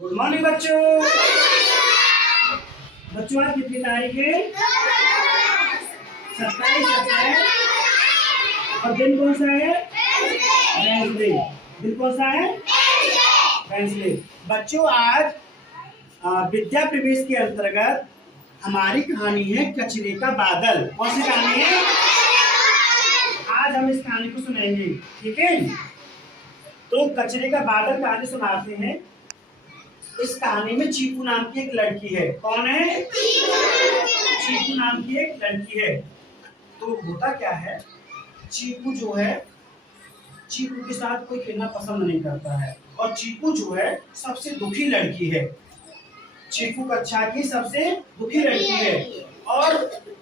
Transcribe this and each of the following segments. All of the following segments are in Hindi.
गुड मॉर्निंग बच्चों। बच्चों आज कितनी तारीख है? 27 अप्रैल। और दिन कौन सा है? वेडनेसडे। दिन कौन सा है? वेडनेसडे। बच्चों आज विद्या प्रवेश के अंतर्गत हमारी कहानी है कचरे का बादल। कौन सी कहानी है? आज हम इस कहानी को सुनाएंगे, ठीक है? तो कचरे का बादल कहानी सुनाते हैं। इस कहानी में चीकू नाम की एक लड़की है। कौन है? चीकू नाम की एक लड़की है। तो होता क्या है, चीकू जो है, चीकू के साथ कोई खेलना पसंद नहीं करता है और चीकू जो है सबसे दुखी लड़की है। चीकू कक्षा की सबसे दुखी लड़की है और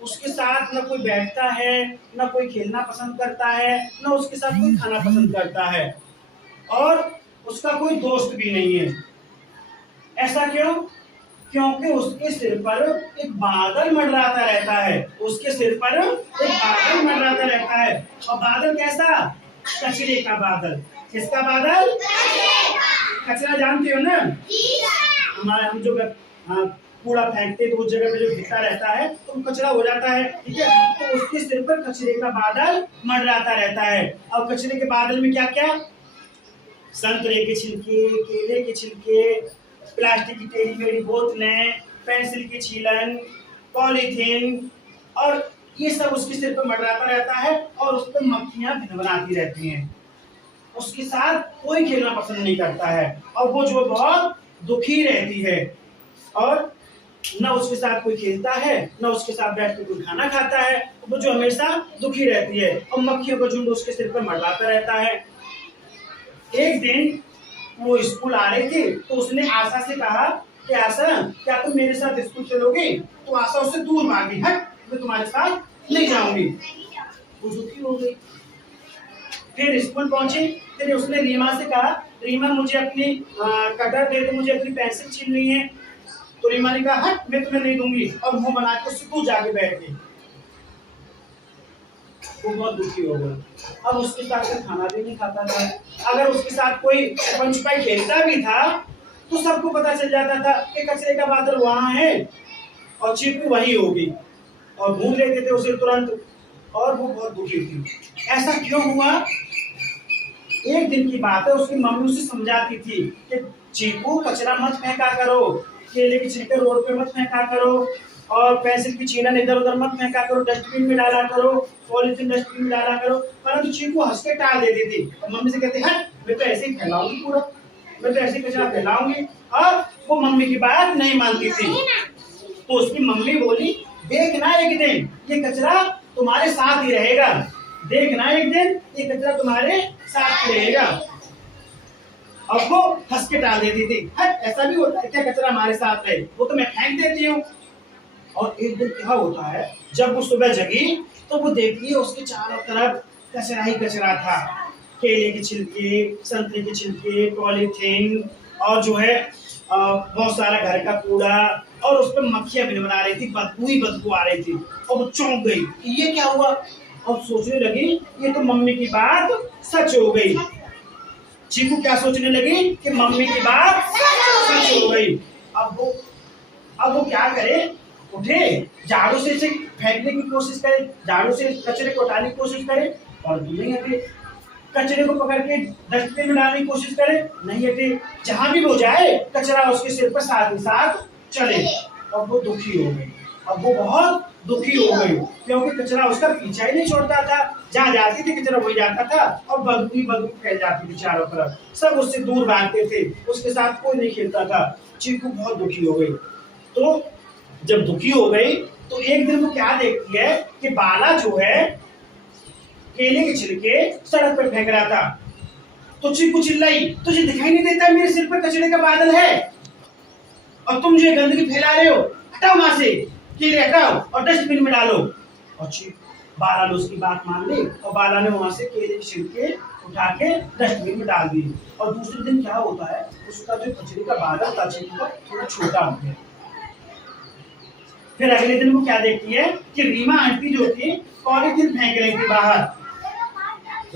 उसके साथ न कोई बैठता है, न कोई खेलना पसंद करता है, न उसके साथ कोई खाना पसंद करता है और उसका कोई दोस्त भी नहीं है। ऐसा क्यों? क्योंकि उसके सिर पर एक बादल मंडराता रहता है। उसके सिर पर एक बादल मंडराता रहता है। और बादल कैसा? कचरे का बादल। किसका बादल? कचरा जानते हो ना? हमारे हम जो कूड़ा फेंकते तो उस जगह पे जो गिरता रहता है तो वो कचरा हो जाता है, ठीक है? तो उसके सिर पर कचरे का बादल मंडराता रहता है। और कचरे के बादल में क्या क्या? संतरे के छिलके, केले के छिलके, प्लास्टिक की टेढ़ी मेढ़ी बोतलें, पेंसिल की छीलन, पॉलीथीन और ये सब उसके सिर पर मंडराता रहता है और उस पर मक्खियां भिनभिनाती रहती हैं। उसके साथ कोई खेलना पसंद नहीं करता है और वो जो बहुत दुखी रहती है और न उसके साथ कोई खेलता है, न उसके साथ बैठ कर कोई खाना खाता है। वो जो हमेशा दुखी रहती है और मक्खियों का झुंड उसके सिर पर मंडराता रहता है। एक दिन वो स्कूल आ रही थी तो उसने आशा से कहा कि आशा, क्या तुम मेरे साथ स्कूल चलोगी? तो आशा उससे दूर भागी, हट, मैं तुम्हारे साथ नहीं जाऊंगी। वो दुखी हो गई। फिर स्कूल पहुंची, फिर उसने रीमा से कहा, रीमा मुझे अपनी कटर दे दो, मुझे अपनी पेंसिल छीननी है। तो रीमा ने कहा, हट, मैं तुम्हें नहीं दूंगी, और मुंह बना के उससे दूर जाके बैठ गई। वो बहुत दुखी हो गया। अब उसके साथ खाना भी नहीं खाता था। अगर उसके साथ कोई छुपन-छुपाई खेलता भी था तो सबको पता चल जाता था कि कचरे का बादल वहां है और चीकू वहीं होगी और ढूंढ लेते थे उसे तुरंत। और वो बहुत दुखी थी। ऐसा क्यों हुआ? एक दिन की बात है, उसकी मम्मी उसे समझाती थी कि चीकू कचरा मत फेंका करो, केले के छिलके रोड पे मत फेंका करो और पेंसिल की छीलन इधर उधर मत फेंका करो, डस्टबिन में डाला करो, पॉलीथीन डस्टबिन में डाला करो। परंतु चीकू हंस के टाल देती थी और मम्मी से कहती, हट, मैं तो ऐसे ही फैलाऊंगी पूरा, मैं तो ऐसे ही कचरा फैलाऊंगी। और वो मम्मी की बात नहीं मानती थी। तो उसकी मम्मी बोली, देखना एक दिन ये कचरा तुम्हारे साथ ही रहेगा, देखना एक दिन ये कचरा तुम्हारे साथ ही रहेगा। अब वो हंस के टाल देती थी, हट, ऐसा भी होता है क्या कचरा हमारे साथ है? वो तो मैं फेंक देती हूँ। और एक दिन क्या होता है, जब वो सुबह जगी तो वो देखती है उसके चारों तरफ कचरा ही कचरा था। केले के छिलके, संतरे के छिलके, पॉलीथीन और जो है बहुत सारा घर का कूड़ा और उस पर मक्खियां भिनभिना रही थी, बदबू ही बदबू आ रही थी। और वो चौंक गई कि ये क्या हुआ। अब सोचने लगी ये तो मम्मी की बात सच हो गई। चीकू क्या सोचने लगी कि मम्मी की बात सच हो गई। अब वो क्या करे, उठे, झाड़ू से इसे फेंकने की कोशिश करे, झाड़ू से कचरे को हटाने की कोशिश करे और नहीं हटे। कचरे को पकड़ के डस्टबिन में डालने की कोशिश करे, नहीं हटे। जहां भी वो जाए कचरा उसके सिर पर साथ ही साथ चले। अब वो दुखी हो गई। अब वो बहुत दुखी हो गई क्योंकि कचरा उसका पीछा ही नहीं छोड़ता था। जहाँ जाती थी कचरा वही जाता था और बदबू बदबू फैल जाती थी चारों तरफ। सब उससे दूर भागते थे, उसके साथ कोई नहीं खेलता था। चीकू बहुत दुखी हो गई। तो जब दुखी हो गई तो एक दिन वो क्या देखती है कि बाला जो है केले के छिलके सड़क पर फेंक रहा था। तो चीकू चिल्लाई, तुझे दिखाई नहीं देता मेरे सिर पर कचरे का बादल है और तुम जो गंदगी फैला रहे हो, हटाओ वहां से, केले हटाओ और डस्टबिन में डालो। और बाला ने उसकी बात मान ली और बाला ने वहां से केले के छिलके उठा के डस्टबिन में डाल दिए। और दूसरे दिन क्या होता है, उसका जो कचरे का बादल था चीकू का थोड़ा छोटा हो गया। फिर अगले दिन वो क्या देखती है कि रीमा आंटी जो थी पॉलीथीन फेंक रही थी बाहर।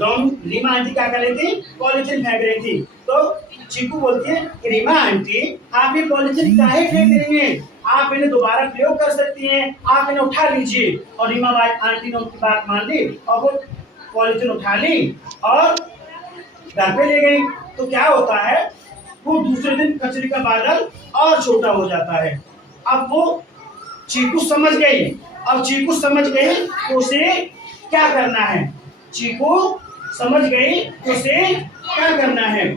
रीमा आंटी क्या कर रही थी, पॉलिथीन फेंक रही थी। तो चीकू बोलती है कि रीमा आंटी आप ये पॉलिथीन काहे फेंक रही हैं, आप इन्हें दोबारा प्रयोग कर सकती हैं, आप इन्हें उठा लीजिए। और रीमा आंटी ने उनकी बात मान ली और वो पॉलिथीन उठा ली और घर पे ले गई। तो क्या होता है, वो दूसरे दिन कचरे का बादल और छोटा हो जाता है। अब वो चीकू समझ गई, अब चीकू समझ गई तो उसे क्या करना है, चीकू समझ गई तो उसे क्या करना है।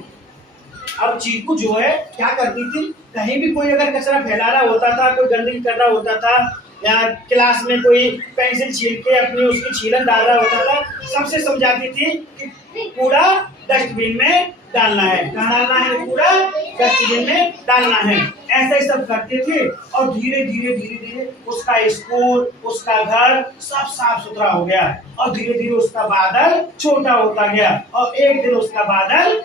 अब चीकू जो है क्या करती थी, कहीं भी कोई अगर कचरा फैला रहा होता था, कोई गंदगी कर रहा होता था, या क्लास में कोई पेंसिल छील के अपनी उसकी छीलन डाल रहा होता था, सबसे समझाती थी कि कूड़ा डस्टबिन में डालना है। कहाँ डालना है, कूड़ा डस्टबिन में डालना है। ऐसा ही सब करते थे और धीरे धीरे धीरे धीरे उसका स्कूल, उसका घर सब साफ सुथरा हो गया और धीरे धीरे उसका बादल छोटा होता गया और एक दिन उसका बादल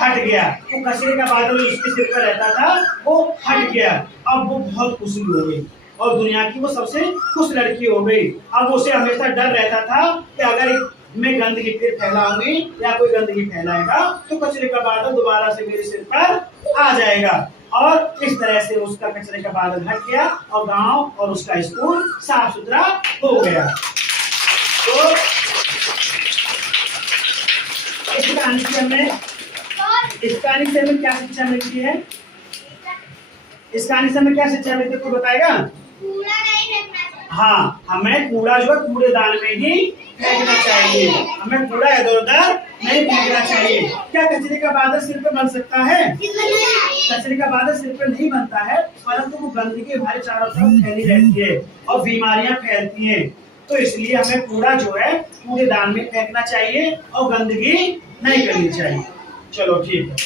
हट गया। तो कचरे का बादल उसके सिर पर रहता था वो हट गया। अब वो बहुत खुशी हो गई और दुनिया की वो सबसे खुश लड़की हो गई। अब उसे हमेशा डर रहता था कि अगर मैं गंदगी फिर फैलाऊंगी या कोई गंदगी फैलाएगा तो कचरे का बादल दोबारा से मेरे सिर पर आ जाएगा। और इस तरह से उसका कचरे का बादल हट गया और गांव और उसका स्कूल साफ सुथरा हो गया। तो इस कहानी से हमें क्या शिक्षा मिलती है, इस कहानी से हमें क्या शिक्षा मिलती है, कोई बताएगा? कूड़ा नहीं फेंकना चाहिए। हाँ, हमें कूड़ा जो है कूड़ेदान में ही फेंकना चाहिए, हमें कूड़ा इधर उधर नहीं फेंकना चाहिए। क्या कचरे का बादल सिर पे बन सकता है? कचरे का बादल सिर पे नहीं बनता है, परंतु वो गंदगी हमारे चारों तरफ फैली रहती है और बीमारियां फैलती हैं। तो इसलिए हमें कूड़ा जो है कूड़ेदान में फेंकना चाहिए और गंदगी नहीं करनी चाहिए। चलो ठीक है।